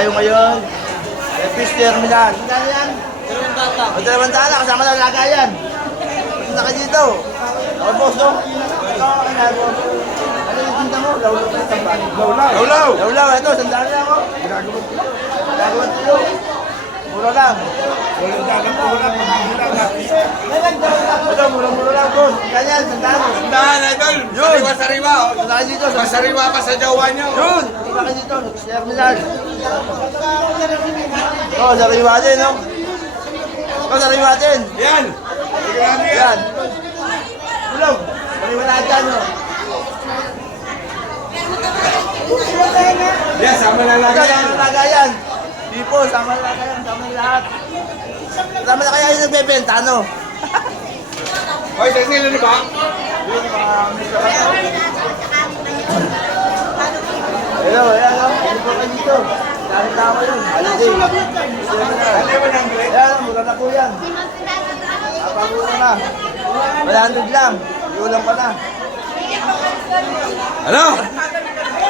tayo ngayon. Fish terminal. Saan yan? Dalawang dala, kasama na lagayan. Punta ka dito. Ako, boss, no? Ito, kinago. Ano yung tinta mo? Lawlaw. Lawlaw, ito, sandaan na ako. Ginagawang tuyo. Mura lang. Ito, mura lang, boss. Ganyan, sandaan mo. Sandaan, idol. Sariwa-sariwa. Punta ka dito. Masariwa pa sa jawa nyo. Yun! Punta ka dito, fish terminal. Oh, sariwa din, no? Oh, sariwa din. Yan. Yan. Tulog. Sariwa na dyan, no? Yan, sama na lang Ito, yan. sama na lagayan. Pipo, sama na lagayan, sama na lahat. Sama na kaya yung nagbebenta, no? Hoy, sa sila ni ba? Hello, ayan, no? Ano po ka dito? Dahil tama yun. Holiday. Ayan, mura na po yan. Napamura na. 100 lang. Iulang pa na. Ano?